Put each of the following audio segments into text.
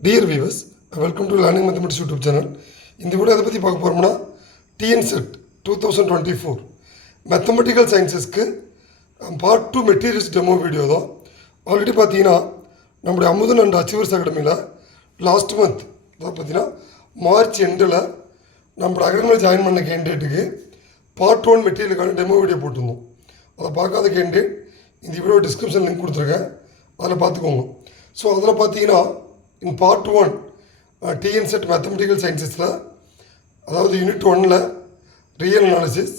Dear viewers, welcome to Learning Mathematics YouTube channel. இந்த video எதை பற்றி பார்க்க போகிறோம்னா டிஎன்செட் 2024 மேத்தமெட்டிக்கல் சயின்சஸ்க்கு பார்ட் 2 மெட்டீரியல்ஸ் டெமோ வீடியோ தான். ஆல்ரெடி பார்த்தீங்கன்னா நம்முடைய அமுதன் அண்ட் அச்சீவர்ஸ் அகாடமியில் லாஸ்ட் மந்த் அதாவது பார்த்தீங்கன்னா மார்ச் எண்டில் நம்ம அகாடமியில் ஜாயின் பண்ண கேண்டிடேட்டுக்கு பார்ட் 1 மெட்டீரியலுக்கான டெமோ வீடியோ போட்டிருந்தோம். அதை பார்க்காத கேண்டிடேட் இந்த வீடியோ டிஸ்கிரிப்ஷன் லிங்க் கொடுத்துருக்கேன், அதில் பார்த்துக்கோங்க. ஸோ அதில் பார்த்தீங்கன்னா in part 1 TNSET மேத்தமெட்டிக்கல் சயின்சஸில் அதாவது யூனிட் 1ல் ரியல் அனாலிசிஸ்,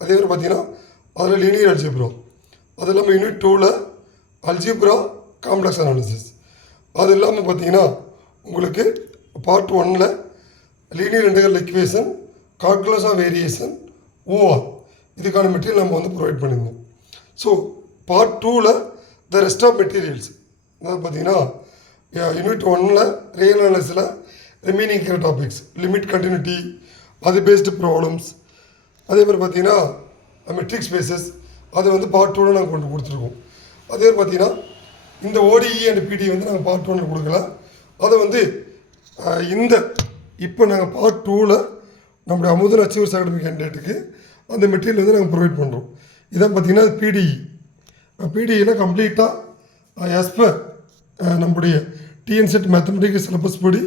அதே மாதிரி பார்த்தீங்கன்னா அதில் லீனியர் அல்ஜிப்ரா, அது இல்லாமல் யூனிட் 2ல் அல்ஜிப்ரா காம்ப்ளெக்ஸ் அனாலிசிஸ், அது இல்லாமல் பார்த்தீங்கன்னா உங்களுக்கு பார்ட் 1ல் linear integral equation, calculus of variation, or இதுக்கான மெட்டீரியல் நம்ம வந்து ப்ரொவைட் பண்ணியிருந்தோம். ஸோ பார்ட் 2ல் த ரெஸ்ட் ஆஃப் மெட்டீரியல்ஸ் அதாவது பார்த்தீங்கன்னா யூனிட் 1ல் ரியல் அனாலிசிஸில் ரிமைனிங் இருக்கிற டாபிக்ஸ் லிமிட் கண்டினியூட்டி, அது பேஸ்டு ப்ராப்ளம்ஸ், அதே மாதிரி பார்த்தீங்கன்னா மெட்ரிக் ஸ்பேசஸ், அது வந்து பார்ட் 2ல் நாங்கள் கொண்டு கொடுத்துருக்கோம். அதே மாதிரி பார்த்தீங்கன்னா இந்த ஓடிஇ அண்ட் பிடி வந்து நாங்கள் பார்ட் 1ல் கொடுக்கல, அதை வந்து இந்த இப்போ நாங்கள் பார்ட் 2ல் நம்முடைய அமுதன் அச்சீவர்ஸ் அகாடமி கேண்டிடேட்டுக்கு அந்த மெட்டீரியல் வந்து நாங்கள் ப்ரொவைட் பண்ணுறோம். இதான் பார்த்தீங்கன்னா பிடிஇ. பிடிஇயில் கம்ப்ளீட்டாக ஆஸ் பர் நம்முடைய டிஎன்செட் மேத்தமெட்டிக்கல் சிலபஸ் படி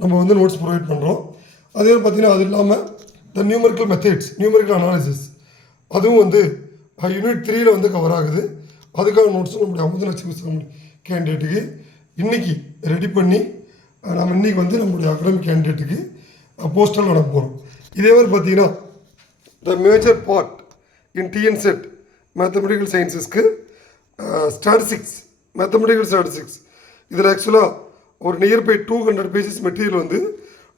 நம்ம வந்து நோட்ஸ் ப்ரொவைட் பண்ணுறோம். அதே மாதிரி பார்த்தீங்கன்னா அது இல்லாமல் த நியூமரிக்கல் மெத்தட்ஸ், நியூமரிக்கல் அனாலிசிஸ், அதுவும் வந்து யூனிட் 3ல் வந்து கவர் ஆகுது. அதுக்கான நோட்ஸும் நம்முடைய அமுதன் அச்சீவர்ஸ் கேண்டிடேட்டுக்கு இன்றைக்கி ரெடி பண்ணி நம்ம இன்றைக்கி வந்து நம்முடைய அகாடமிக் கேண்டிடேட்டுக்கு போஸ்டரில் அனுப்ப போகிறோம். இதே மாதிரி பார்த்தீங்கன்னா the major part in TNSET mathematical சயின்சஸ்க்கு ஸ்டாட்டிஸ்டிக்ஸ், மேத்தமெட்டிக்கல் ஸ்டாட்டிஸ்டிக்ஸ், இதில் ஆக்சுவலாக ஒரு நியர்பை 200 பேஜஸ் மெட்டீரியல் வந்து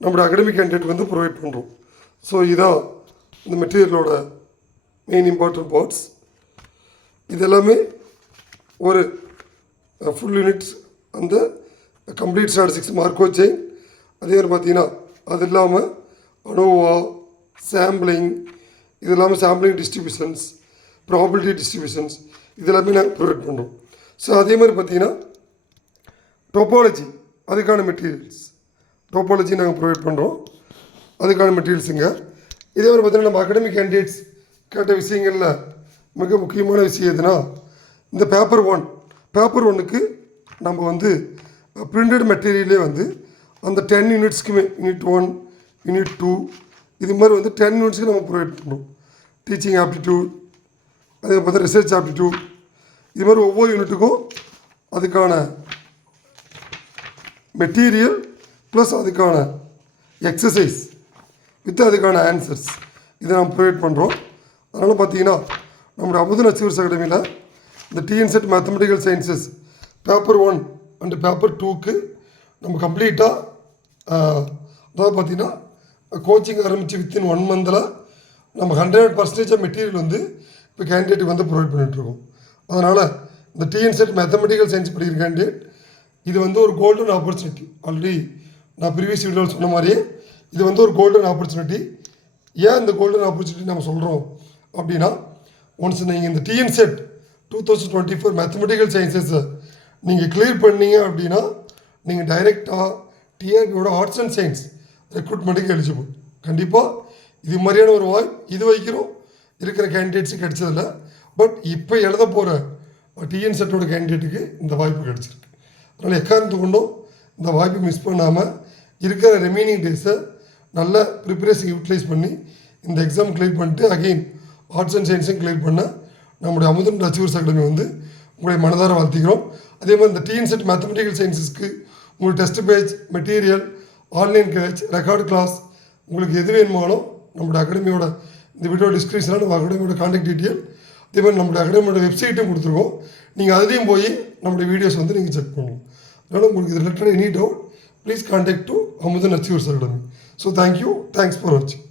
நம்மளோட அகாடமிக் கேண்டிடேட் வந்து ப்ரொவைட் பண்ணுறோம். ஸோ இதான் இந்த மெட்டீரியலோட மெயின் இம்பார்ட்டன்ட் பார்ட்ஸ். இது எல்லாமே ஒரு ஃபுல் யூனிட்ஸ் அந்த கம்ப்ளீட் ஸ்டாட்டிஸ்டிக்ஸ் மார்க்கோ செயின், அதே மாதிரி பார்த்தீங்கன்னா அது இல்லாமல் அனோவா சாம்பிளிங், இது இல்லாமல் சாம்பிளிங் டிஸ்ட்ரிபியூஷன்ஸ், ப்ராபபிலிட்டி டிஸ்ட்ரிபியூஷன்ஸ், இது எல்லாமே நாங்கள் ப்ரொவைட் பண்ணுறோம். ஸோ அதே மாதிரி பார்த்தீங்கன்னா டோபாலஜி, அதுக்கான மெட்டீரியல்ஸ் டோபாலஜி நாங்கள் ப்ரொவைட் பண்ணுறோம், அதுக்கான மெட்டீரியல்ஸுங்க. இதே மாதிரி பார்த்தீங்கன்னா நம்ம அகாடமிக் கேண்டிடேட்ஸ் கேட்ட விஷயங்களில் மிக முக்கியமான விஷயம் எதுனா இந்த பேப்பர் 1க்கு நம்ம வந்து பிரிண்டட் மெட்டீரியலே வந்து அந்த 10 யூனிட்ஸ்க்குமே யூனிட் 1, யூனிட் 2 இது மாதிரி வந்து 10 யூனிட்ஸ்க்கு நம்ம ப்ரொவைட் பண்ணுறோம். டீச்சிங் ஆப்டிடியூட், அதே பார்த்தா ரிசர்ச் ஆப்டிடியூட், இது மாதிரி ஒவ்வொரு யூனிட்டுக்கும் அதுக்கான மெட்டீரியல் ப்ளஸ் அதுக்கான எக்ஸசைஸ் வித் அதுக்கான ஆன்சர்ஸ் இதை நம்ம ப்ரொவைட் பண்ணுறோம். அதனால் பார்த்தீங்கன்னா நம்முடைய அமுதன் அச்சீவர்ஸ் அகாடமியில் இந்த TNSET mathematical sciences paper 1 and paper 2க்கு நம்ம கம்ப்ளீட்டாக அதாவது பார்த்திங்கன்னா கோச்சிங் ஆரம்பித்து வித்தின் 1 மந்தில் நம்ம 100% மெட்டீரியல் வந்து இப்போ கேண்டிடேட்டுக்கு வந்து ப்ரொவைட் பண்ணிகிட்ருக்கோம். அதனால் இந்த டிஎன்செட் மேத்தமெட்டிக்கல் சயின்ஸ் படிக்கிற கேண்டிடேட் இது வந்து ஒரு கோல்டன் ஆப்பர்ச்சுனிட்டி. ஆல்ரெடி நான் ப்ரீவியஸ் வீடியோவில் சொன்ன மாதிரியே இது வந்து ஒரு கோல்டன் ஆப்பர்ச்சுனிட்டி. ஏன் இந்த கோல்டன் ஆப்பர்ச்சுனிட்டி நம்ம சொல்கிறோம் அப்படின்னா, ஒன்ஸ் நீங்கள் இந்த டிஎன்செட் 2024 மேத்தமெட்டிக்கல் சயின்சஸை நீங்கள் கிளியர் பண்ணீங்க அப்படின்னா நீங்கள் டைரெக்டாக டிஆர்பியோட ஆர்ட்ஸ் அண்ட் சயின்ஸ் ரெக்ரூட்மெண்ட்டுக்கு எலிஜிபிள். கண்டிப்பாக இது மாதிரியான ஒரு இது வைக்கிறோம் இருக்கிற கேண்டிடேட்ஸு கிடைச்சதில்ல. பட் இப்போ எழுத போகிற டிஎன்செட்டோட கேண்டிடேட்டுக்கு இந்த வாய்ப்பு கிடச்சிருக்கு. அதனால் எக்காரணத்து கொண்டும் இந்த வாய்ப்பை மிஸ் பண்ணாமல் இருக்கிற ரிமைனிங் டேஸை நல்ல ப்ரிப்பரேஷன் யூட்டிலைஸ் பண்ணி இந்த எக்ஸாம் கிளியர் பண்ணிட்டு அகெயின் ஆர்ட்ஸ் அண்ட் சயின்ஸையும் கிளியர் பண்ண நம்முடைய அமுதன் அச்சீவர்ஸ் அகாடமி வந்து உங்களை மனதார வாழ்த்திக்கிறோம். அதே மாதிரி இந்த டிஎன்செட் மேத்தமெட்டிக்கல் சயின்சஸ்க்கு உங்களுக்கு test page, material, online page, record class உங்களுக்கு எது வேணுமாலும் நம்முடைய அகாடமியோட இந்த வீடியோ டிஸ்கிரிப்ஷனில் நம்ம அகாடமியோட கான்டாக்ட் டீட்டெயில், அதே மாதிரி நம்மளுடைய அகாடமியோட வெப்சைட்டும் கொடுத்துருக்கோம். நீங்கள் அதுலேயும் போய் நம்மளுடைய வீடியோஸ் வந்து நீங்கள் செக் பண்ணணும். அதனால் உங்களுக்கு இது related any doubt please contact to Amudhan achievers academy. So thank you, thanks for வாட்சிங்.